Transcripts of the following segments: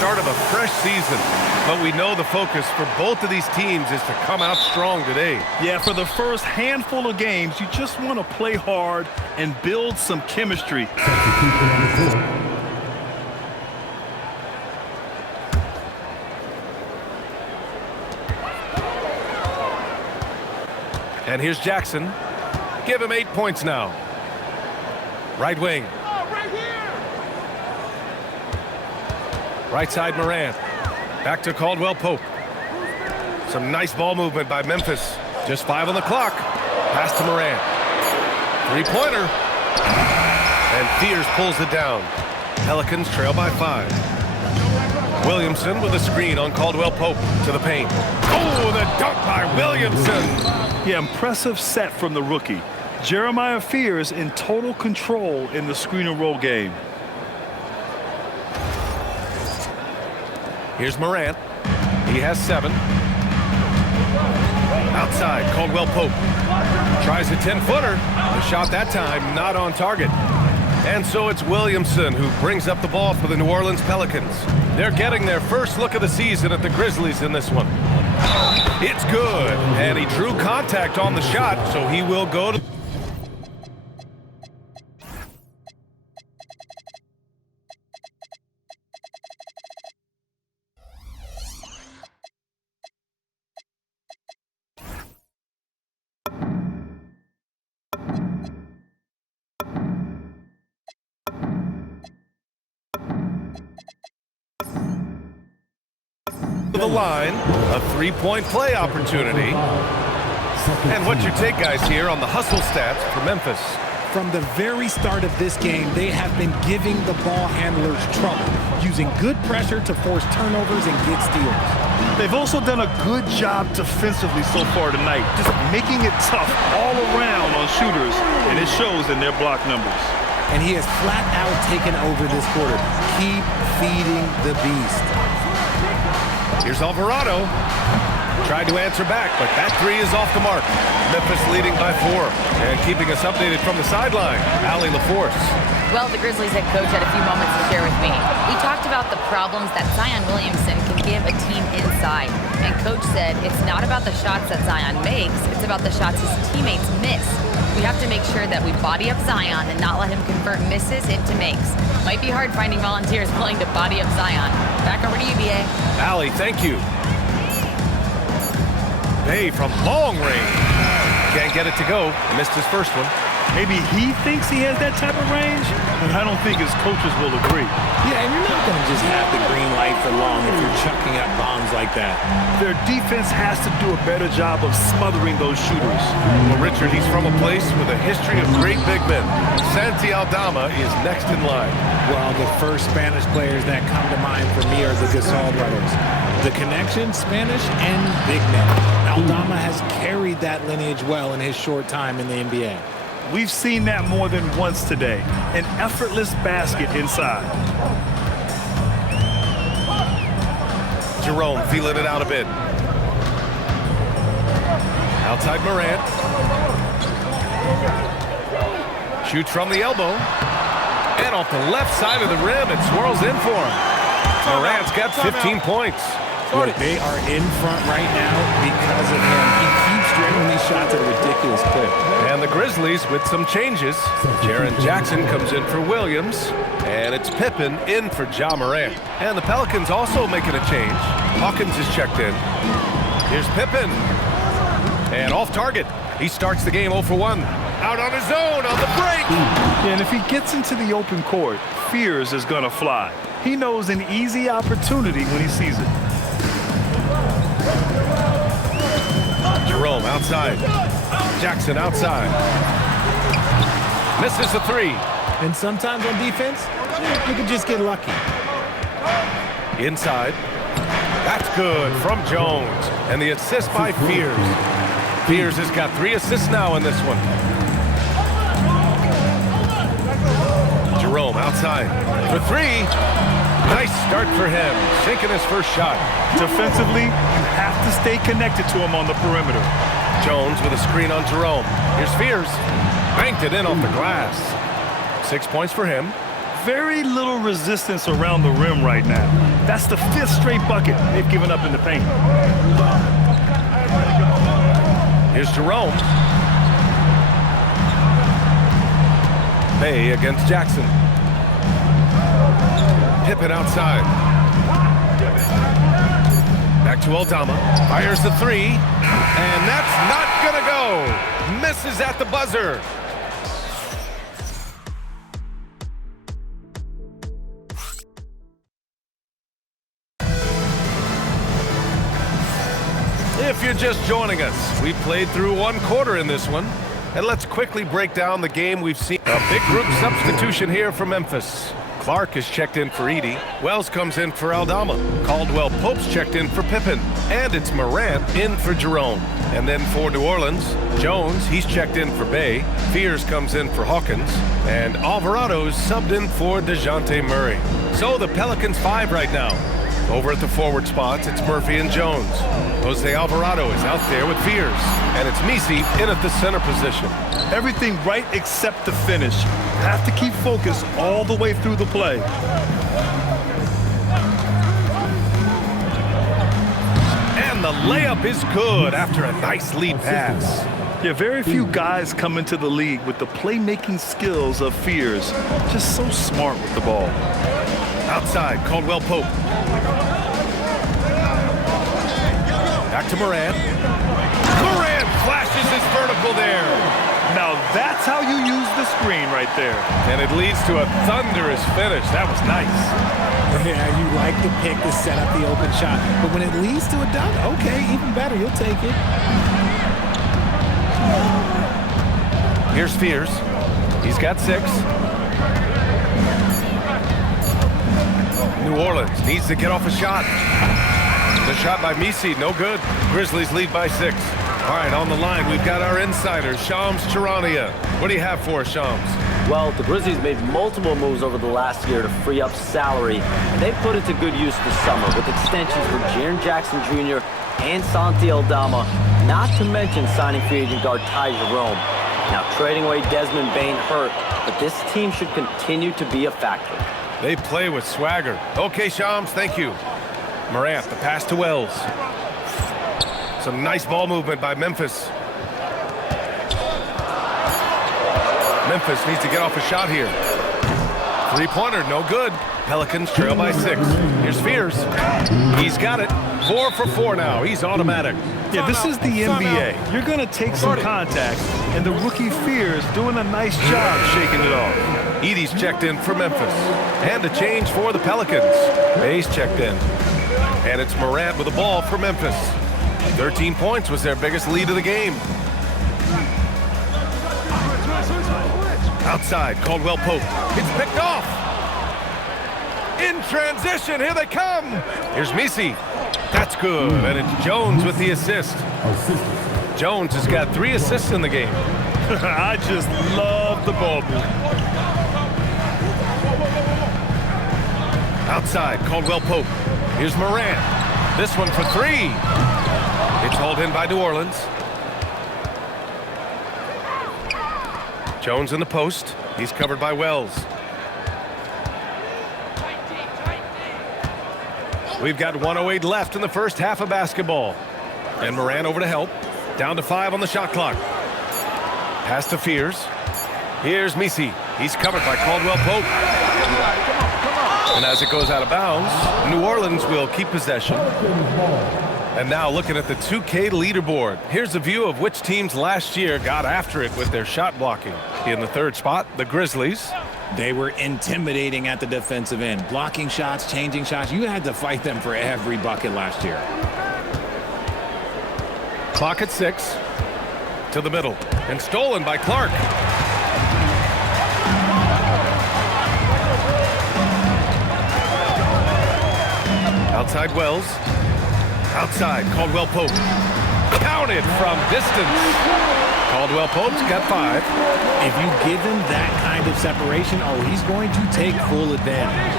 start of a fresh season. But we know the focus for both of these teams is to come out strong today. Yeah, for the first handful of games, you just want to play hard and build some chemistry. And here's Jackson. Give him 8 points now. Right wing. Right side Morant. Back to Caldwell Pope. Some nice ball movement by Memphis. Just 5 on the clock. Pass to Morant. Three-pointer. And Fears pulls it down. Pelicans trail by 5. Williamson with a screen on Caldwell Pope to the paint. Oh, the dunk by Williamson. Yeah, impressive set from the rookie. Jeremiah Fears in total control in the screen and roll game. Here's Morant. He has 7. Outside, Caldwell Pope. Tries a 10-footer. The shot that time not on target. And so it's Williamson who brings up the ball for the New Orleans Pelicans. They're getting their first look of the season at the Grizzlies in this one. It's good. And he drew contact on the shot, so he will go to... the line, a 3-point play opportunity. And what's your take, guys, here on the hustle stats for Memphis? From the very start of this game, they have been giving the ball handlers trouble, using good pressure to force turnovers and get steals. They've also done a good job defensively so far tonight, just making it tough all around on shooters, and it shows in their block numbers. And he has flat out taken over this quarter. Keep feeding the beast. Here's Alvarado. Tried to answer back, but that 3 is off the mark. Memphis leading by 4. And keeping us updated from the sideline, Allie LaForce. Well, the Grizzlies head coach had a few moments to share with me. He talked about the problems that Zion Williamson can give a team inside. And coach said it's not about the shots that Zion makes, it's about the shots his teammates miss. We have to make sure that we body up Zion and not let him convert misses into makes. Might be hard finding volunteers willing to body up Zion. Back over to you, B.A. Allie, thank you. Bay from long range. Can't get it to go. Missed his first one. Maybe he thinks he has that type of range, but I don't think his coaches will agree. Yeah, and you're not going to just have the green light for long if you're chucking up bombs like that. Their defense has to do a better job of smothering those shooters. Well, Richard, he's from a place with a history of great big men. Santi Aldama is next in line. Well, the first Spanish players that come to mind for me are the Gasol brothers. The connection, Spanish and big men. Aldama has carried that lineage well in his short time in the NBA. We've seen that more than once today. An effortless basket inside. Jerome feeling it out a bit. Outside Morant. Shoots from the elbow. And off the left side of the rim, it swirls in for him. Morant's got 15 points. Look, they are in front right now because of him. He keeps draining these shots at a ridiculous clip. And the Grizzlies with some changes. Jaren Jackson comes in for Williams. And it's Pippen in for Ja Morant. And the Pelicans also making a change. Hawkins is checked in. Here's Pippen. And off target. He starts the game 0 for 1. Out on his own on the break. Yeah, and if he gets into the open court, Fears is going to fly. He knows an easy opportunity when he sees it. Jerome outside. Jackson outside. Misses the 3. And sometimes on defense, you can just get lucky. Inside. That's good from Jones. And the assist by Fears. Fears has got 3 assists now in this one. Jerome outside for 3. Nice start for him. Sinking his first shot. Defensively, you have to stay connected to him on the perimeter. Jones with a screen on Jerome. Here's Fears. Banked it in off the glass. 6 points for him. very little resistance around the rim right now. That's the 5th straight bucket they've given up in the paint. Here's Jerome. Bay against Jackson. Pippen outside. Back to Aldama. Fires the 3. And that's not gonna go. Misses at the buzzer. If you're just joining us, we played through 1 quarter in this one. And let's quickly break down the game we've seen. A big group substitution here for Memphis. Clark is checked in for Edey. Wells comes in for Aldama. Caldwell Pope's checked in for Pippen. And it's Morant in for Jerome. And then for New Orleans, Jones, he's checked in for Bay. Fears comes in for Hawkins. And Alvarado's subbed in for DeJounte Murray. So the Pelicans 5 right now. Over at the forward spots, it's Murphy and Jones. Jose Alvarado is out there with Fears. And it's Misi in at the center position. Everything right except the finish. Have to keep focused all the way through the play. And the layup is good after a nice lead pass. Yeah, very few guys come into the league with the playmaking skills of Fears. Just so smart with the ball. Outside, Caldwell Pope. Back to Morant. Morant flashes his vertical there. Now that's how you use the screen right there. And it leads to a thunderous finish. That was nice. Yeah, you like the pick to set up the open shot. But when it leads to a dunk, okay, even better. You'll take it. Here's Fears. He's got 6. New Orleans needs to get off a shot. The shot by Misi, no good. Grizzlies lead by 6. All right, on the line, we've got our insider, Shams Charania. What do you have for us, Shams? Well, the Grizzlies made multiple moves over the last year to free up salary, and they put it to good use this summer with extensions for Jaren Jackson Jr. and Santi Aldama, not to mention signing free agent guard Ty Jerome. Now, trading away Desmond Bane hurt, but this team should continue to be a factor. They play with swagger. Okay, Shams, thank you. Morant, the pass to Wells. Some nice ball movement by Memphis. Memphis needs to get off a shot here. 3-pointer, no good. Pelicans trail by 6. Here's Fears. He's got it. 4 for 4 now. He's automatic. Yeah, this is the NBA. You're going to take some contact, and the rookie Fears doing a nice job shaking it off. Edey's checked in for Memphis. And a change for the Pelicans. Bay's checked in. And it's Morant with the ball for Memphis. 13 points was their biggest lead of the game. Outside, Caldwell Pope. It's picked off. In transition, here they come. Here's Misi. That's good, and it's Jones with the assist. Jones has got 3 assists in the game. I just love the ball movement. Outside, Caldwell Pope. Here's Morant. This one for 3. It's hauled in by New Orleans. Jones in the post. He's covered by Wells. We've got 1:08 left in the first half of basketball. And Morant over to help. Down to 5 on the shot clock. Pass to Fears. Here's Misi. He's covered by Caldwell Pope. And as it goes out of bounds, New Orleans will keep possession. And now looking at the 2K leaderboard. Here's a view of which teams last year got after it with their shot blocking. In the 3rd spot, the Grizzlies. They were intimidating at the defensive end. Blocking shots, changing shots. You had to fight them for every bucket last year. Clock at 6. To the middle. And stolen by Clark. Outside Wells. Outside Caldwell Pope. Counted from distance. Caldwell Pope's got 5. If you give him that kind of separation, oh, he's going to take full advantage.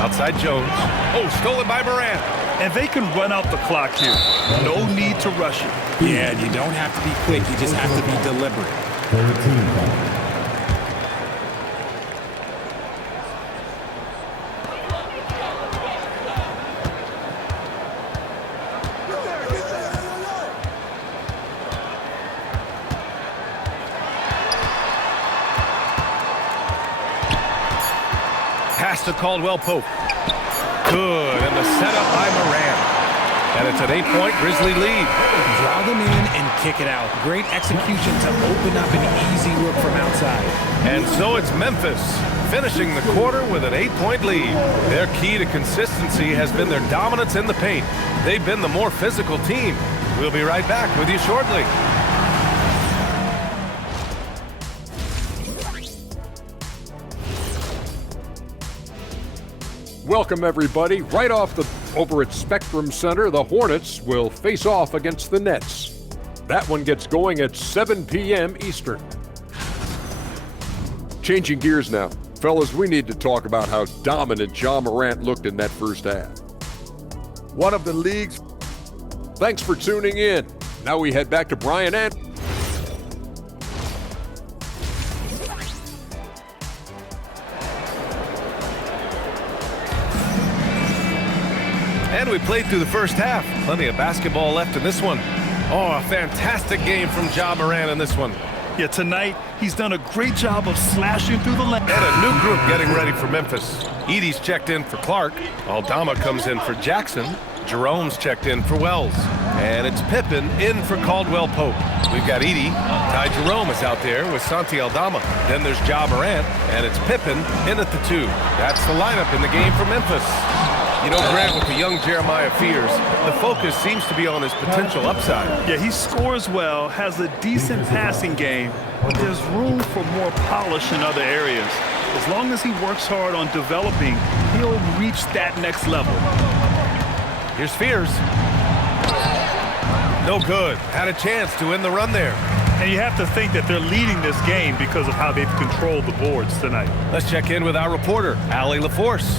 Outside Jones. Oh, stolen by Morant. And they can run out the clock here. No need to rush it. Yeah, you don't have to be quick. You just have to be deliberate. to Caldwell Pope. Good, and the setup by Moran. And it's an 8-point Grizzly lead. Draw them in and kick it out. Great execution to open up an easy look from outside. And so it's Memphis, finishing the quarter with an 8-point lead. Their key to consistency has been their dominance in the paint. They've been the more physical team. We'll be right back with you shortly. Welcome, everybody. Right over at Spectrum Center, the Hornets will face off against the Nets. That one gets going at 7 p.m. Eastern. Changing gears now. Fellas, we need to talk about how dominant Ja Morant looked in that first half. One of the league's... Thanks for tuning in. Now we head back to Brian and... And we played through the first half. Plenty of basketball left in this one. Oh, a fantastic game from Ja Morant in this one. Yeah, tonight he's done a great job of slashing through the lane. And a new group getting ready for Memphis. Edie's checked in for Clark. Aldama comes in for Jackson. Jerome's checked in for Wells. And it's Pippen in for Caldwell Pope. We've got Edie. Ty Jerome is out there with Santi Aldama. Then there's Ja Morant, and it's Pippen in at the 2. That's the lineup in the game for Memphis. You know, Grant, with the young Jeremiah Fears, the focus seems to be on his potential upside. Yeah, he scores well, has a decent passing game, but there's room for more polish in other areas. As long as he works hard on developing, he'll reach that next level. Here's Fears. No good. Had a chance to win the run there. And you have to think that they're leading this game because of how they've controlled the boards tonight. Let's check in with our reporter, Allie LaForce.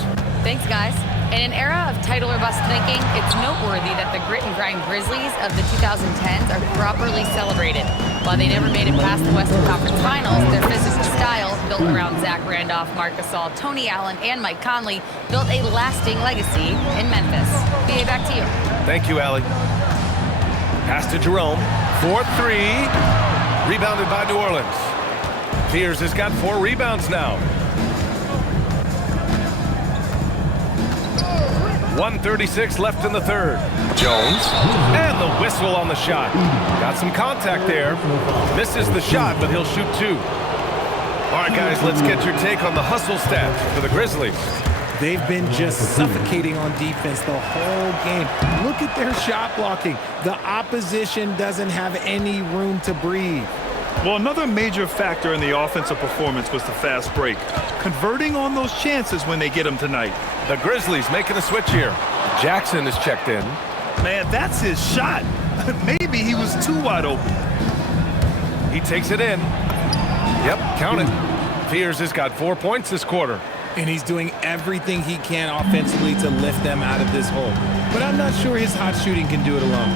Thanks, guys. In an era of title or bust thinking, it's noteworthy that the grit and grind Grizzlies of the 2010s are properly celebrated. While they never made it past the Western Conference Finals, their physical style, built around Zach Randolph, Marc Gasol, Tony Allen, and Mike Conley, built a lasting legacy in Memphis. BA, back to you. Thank you, Allie. Pass to Jerome. 4-3. Rebounded by New Orleans. Fears has got 4 rebounds now. 1:36 left in the third. Jones. And the whistle on the shot. Got some contact there. Misses the shot, but he'll shoot 2. All right, guys, let's get your take on the hustle stats for the Grizzlies. They've been just suffocating on defense the whole game. Look at their shot blocking. The opposition doesn't have any room to breathe. Well, another major factor in the offensive performance was the fast break. Converting on those chances when they get them tonight. The Grizzlies making a switch here. Jackson is checked in. Man, that's his shot. Maybe he was too wide open. He takes it in. Yep, count it. Fears has got 4 points this quarter. And he's doing everything he can offensively to lift them out of this hole. But I'm not sure his hot shooting can do it alone.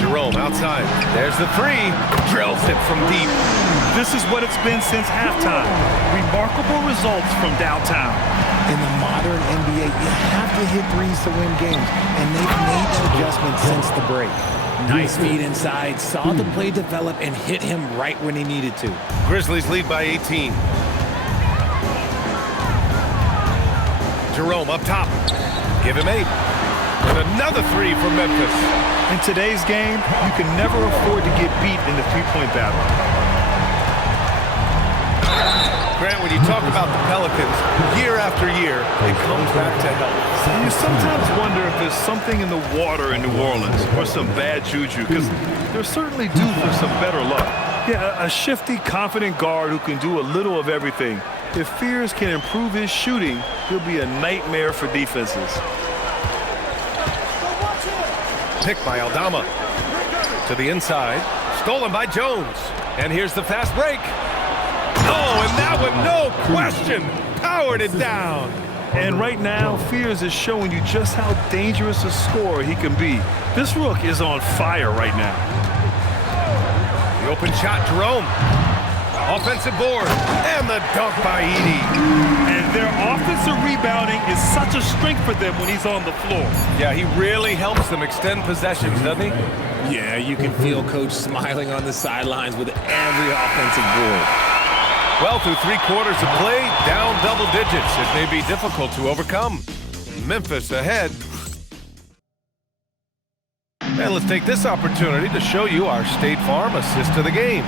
Jerome outside. There's the 3. Drills it from deep. This is what it's been since halftime. Remarkable results from downtown. In the modern NBA, you have to hit threes to win games. And they've made that adjustment since the break. Nice feed inside. Saw the play develop and hit him right when he needed to. Grizzlies lead by 18. Jerome up top. Give him 8. And another 3 from Memphis. In today's game, you can never afford to get beat in the three-point battle. Grant, when you talk about the Pelicans, year after year, it comes back to health. You sometimes wonder if there's something in the water in New Orleans or some bad juju, because they're certainly due for some better luck. Yeah, a shifty, confident guard who can do a little of everything. If Fears can improve his shooting, he'll be a nightmare for defenses. Picked by Aldama. To the inside. Stolen by Jones. And here's the fast break. Oh, and that one, no question, powered it down. And right now, Fears is showing you just how dangerous a scorer he can be. This rook is on fire right now. The open shot, Jerome. Offensive board. And the dunk by Edie. And their offensive rebounding is such a strength for them when he's on the floor. Yeah, he really helps them extend possessions, doesn't he? Yeah, you can feel Coach smiling on the sidelines with every offensive board. Well, through 3 quarters of play, down double digits. It may be difficult to overcome. Memphis ahead. And let's take this opportunity to show you our State Farm assist to the game.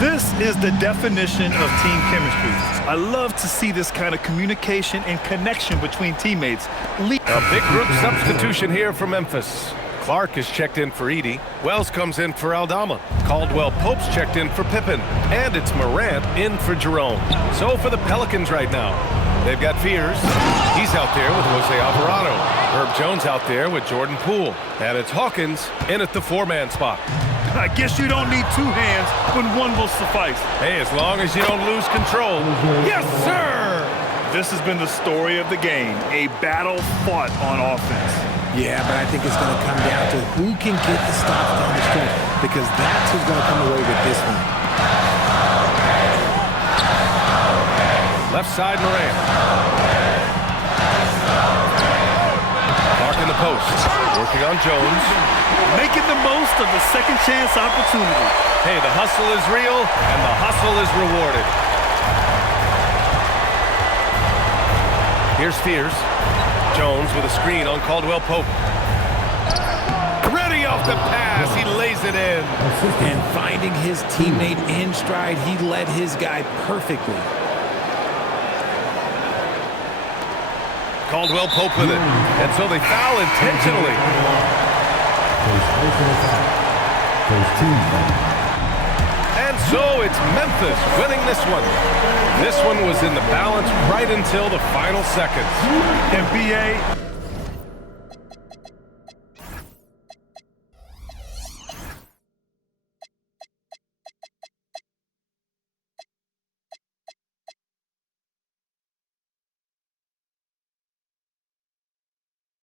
This is the definition of team chemistry. I love to see this kind of communication and connection between teammates. A big group substitution here for Memphis. Clark is checked in for Edey. Wells comes in for Aldama. Caldwell Pope's checked in for Pippen. And it's Morant in for Jerome. So for the Pelicans right now, they've got Fears. He's out there with Jose Alvarado. Herb Jones out there with Jordan Poole. And it's Hawkins in at the 4-man spot. I guess you don't need 2 hands when one will suffice. Hey, as long as you don't lose control. Yes, sir! This has been the story of the game, a battle fought on offense. Yeah, but I think it's going to come down to who can get the stops down the stretch, because that's who's going to come away with this one. Left side, Morant. Clark in the post. Working on Jones. Making the most of the second chance opportunity. Hey, the hustle is real, and the hustle is rewarded. Here's Fears. Jones with a screen on Caldwell Pope. Ready off the pass. He lays it in. And finding his teammate in stride, he led his guy perfectly. Caldwell Pope with it. And so they foul intentionally. And so it's Memphis winning this one. This one was in the balance right until the final seconds. And B.A.,